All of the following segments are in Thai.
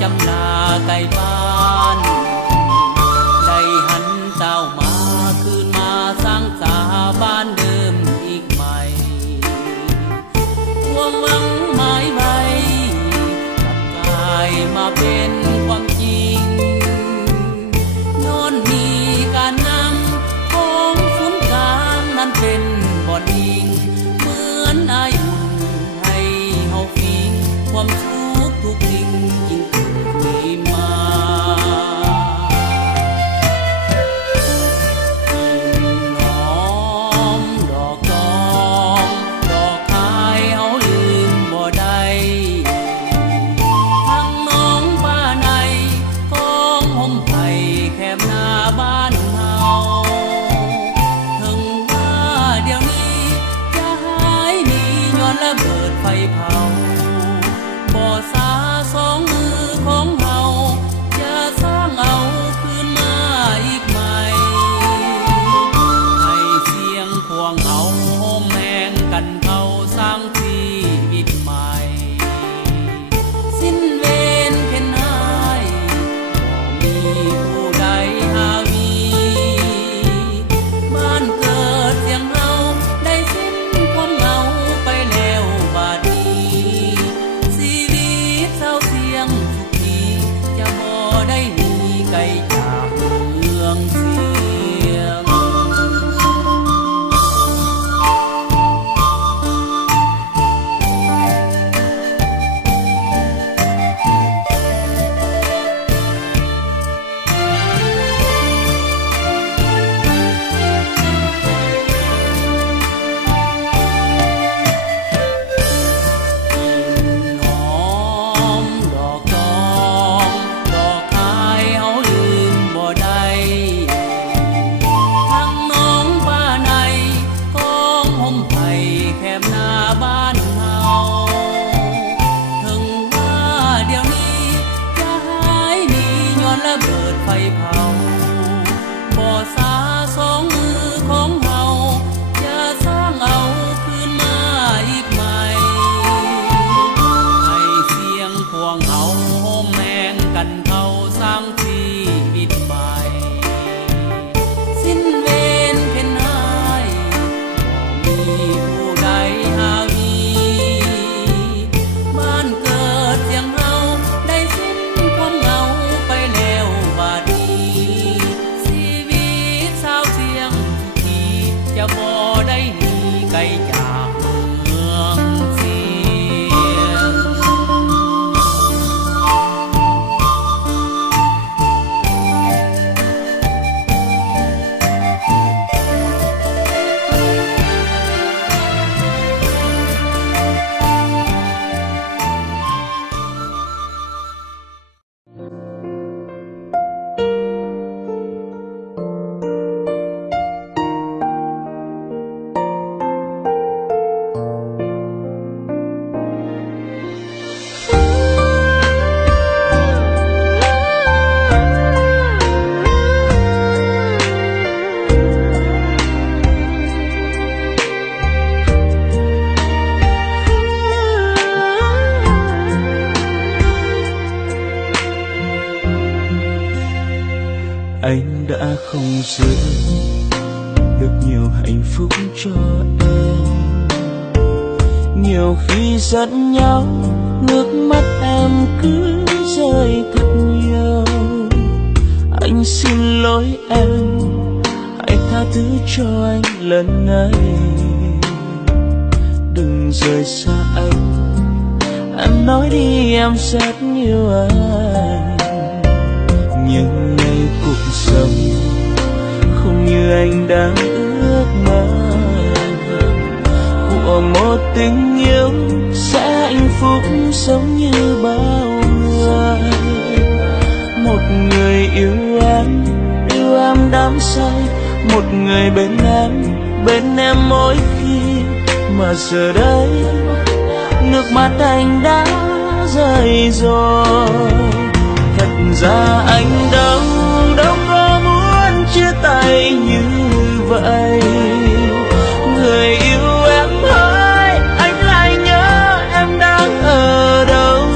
จำนาไก่บ้านได้หันเจ้ามาคืนมาสร้างสาบ้านเดิมอีกใหม่ความหวังหมายไว้กลับกลายมาเป็นความจริงย้อนมีการนำของศูนย์กลางนั้นเป็นบ่อนอิงเหมือนอายุให้เฮาฟิงความทุกข์ทุกสิ่งจึงเกิดมีมาหอมดอกตองดอกคายเฮาลืมบ่ได้ทั้งน้องป้าในของห่มไผ่แคบหน้าบ้านเฮาถึงว่าเดี๋ยวนี้จะหายหนีย้อนระเบิดไฟเผาบ่สาสองมือของเฮาจะสร้างเอาคืนมาอีกใหม่ให้เสียงพวงเฮาโฮมแหงกันเขาสร้างชีวิตใหม่สิ้นเวรเข็นหายบ่มีผู้ใดหาวีบ้านเกิดเสียงเฮาได้สิ้นความเหงาไปแล้วบาดนี้ชีวิตเศร้าเสียงทุกทีจะบ่ได้หนีไกลจากเมืองเสียง หอมดอกตองดอกคายเฮาลืมบ่ได้ทั้งน้องป้าในของห่มไผ่แคบหน้าบ้านเฮาถึงว่าเดี๋ยวนี้จะหายหนีย้อนระเบิดไฟเผาบ่สาสองมือของเฮาจะสร้างเอาคืนมาอีกใหม่ให้เสียงพวงเฮาโฮมแหงกันเขาสร้างชีวิตใหม่สิ้นเวรเข็นหายบ่มีผู้ใดหาวีบ้านเกิดเสียงเฮาได้สิ้นความเหงาไปแล้วบาดนี้ชีวิตชาวเสียงทุกทีจะบ่ได้หนีไกลจากเมืองเสียง Anh đã không giữ được nhiều hạnh phúc cho em. Nhiều khi giận nhau, nước mắt em cứ rơi thật nhiều. Anh xin lỗi em, hãy tha thứ cho anh lần này. Đừng rời xa anh, em nói đi em rất yêu anh. Nhưng ngày cuộc sống không như anh đang ước mơ, của một tình yêu sẽ hạnh phúc sống như bao người. Một người yêu em đắm say, một người bên em mỗi khi. Mà giờ đây nước mắt anh đã rơi rồi. Thật ra anh đâu có muốn chia tay như vậy. Người yêu em ơi, anh lại nhớ em đang ở đâu.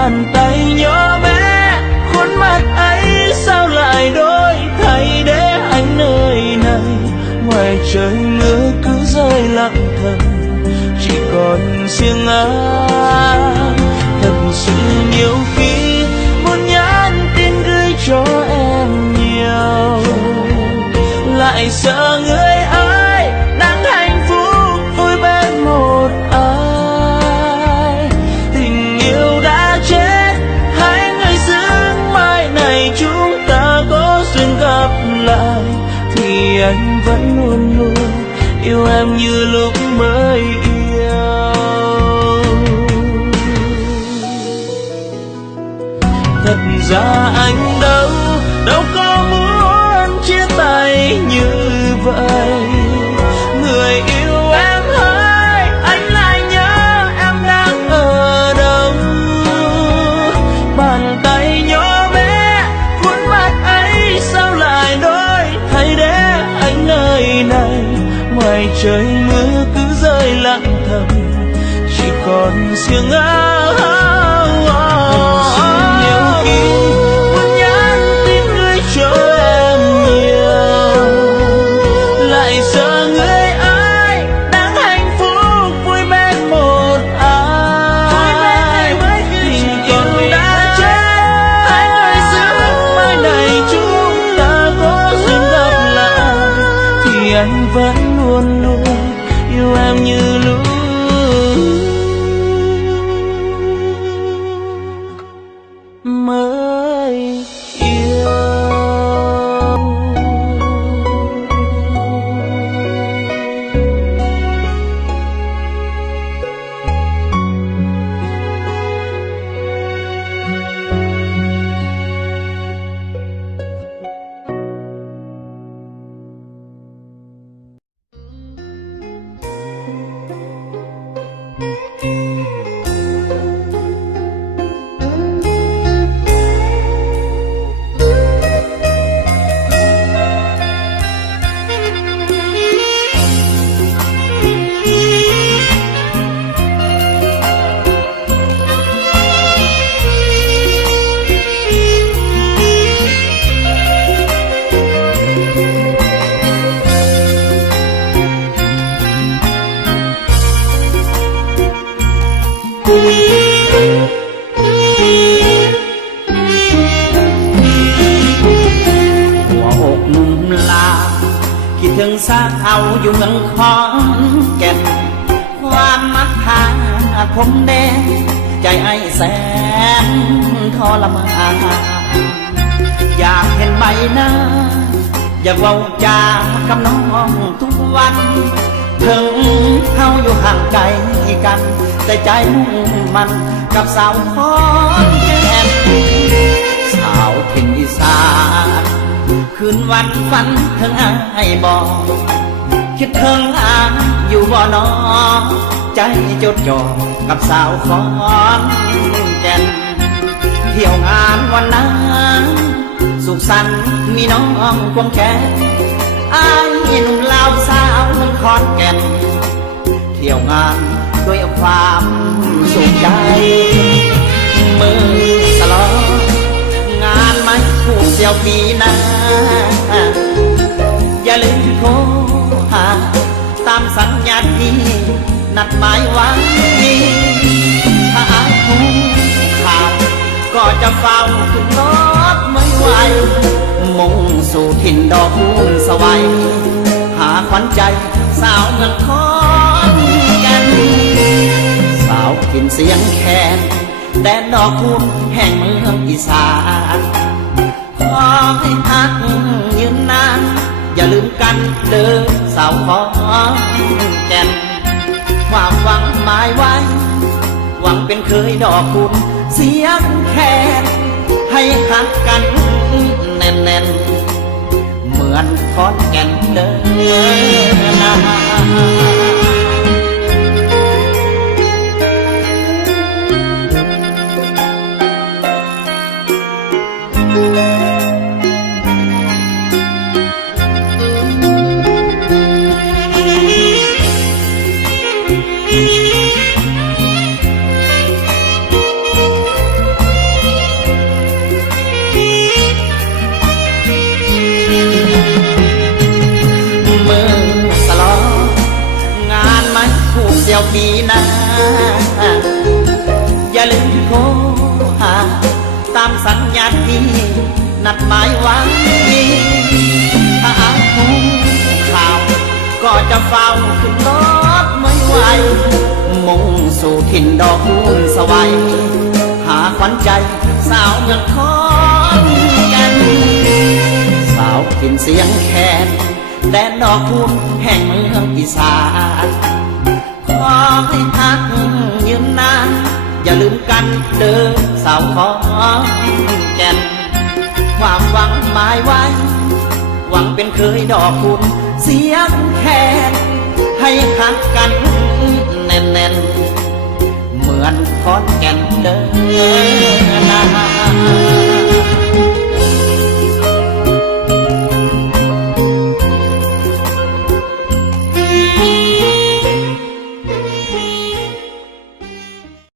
bàn tay nhỏ bé khuôn mặt ấy sao lại đổi thay để anh nơi này. Ngoài trời mưa cứ rơi lặng thầm, chỉ còn riêng anh. Thật sự nhiều khi muốn nhắn tin gửi cho em nhiều, lại sợ người ấy đang hạnh phúc vui bên một ai. Tình yêu đã chết, hai người giữ mai này chúng ta có duyên gặp lại, thì anh vẫn luôn luôn yêu em như lúc mới yêu. Thật ra anh đâu có muốn chia tay như vậy. Người yêu em ơi, anh lại nhớ em đang ở đâu. Bàn tay nhỏ bé khuôn mặt ấy sao lại đổi thay để anh nơi này. Ngoài trời mưa cứ rơi lặng thầm, chỉ còn riêng anh. Nhiều khi muốn nhắn tin gửi cho em nhiều, lại sợ người ấy đang hạnh phúc vui bên một ai. Tình yêu đã chết, hai người giữ mai này chúng ta có duyên gặp lại, thì anh vẫn luôn luôn yêu em như lúc mới yêu.ถึงสาวอยู่เมืองขอนแก่นความมักหาผมแดงใจไอ้แสนทรมานอยากเห็นใบหน้าอยากเว้าจากับน้องทุกวันถึงเขาอยู่ห่างไกลกันแต่ใจมุ่งมันกับสาวขอนแก่นสาวถิ่นอีสานคืนวันฝันถึงไอ้บอกคิดถึงอยู่บ่นอใจจดจ่อกับสาวขอนแก่นเที่ยวงานวันนั้นสุขสันต์มีน้องควงแขนอ้ายหนุ่มลาวสาวเมืองขอนแก่นเที่ยวงานด้วยความสุขใจมือสลองานไม่ถูกเสี่ยวปีหน้าอย่าลืมโทรหาตามสัญญาที่นัดหมายไว้ถ้าอายหูขาดก็จะเฝ้าขึ้นรถไม่ไหวมุ่งสู่ถิ่นดอกคูณสวัยหาขวัญใจสาวเมืองขอนแก่นสาวถิ่นเสียงแคนแดนดอกคูณแห่งเมืองอีสานขอให้ฮักยืนนานอย่าลืมกันเด้อสาวขอนแก่นความหวังหมายไว้หวังเป็นเคยดอกคูณเสียงแคนให้ฮักกันแน่นๆเหมือนขอนแก่นเด้อนะ าตินัดหมายไว้ถ้าอาหูข่าวก็จะเฝ้าขึ้นรถไม่ไหวมุ่งสู่ถิ่นดอกคูณสวัยหาขวัญใจสาวเมืองขอนแก่นสาวถิ่นเสียงแคนแดนดอกคูณแห่งเมืองอีสานขอให้พักยืมนานอย่าลืมกันเด้อสาวขอนแก่นความหวังหมายไว้หวังเป็นเคยดอกคูณเสียงแคนให้หักกันแน่นๆเหมือนขอนแก่นเด้อนะ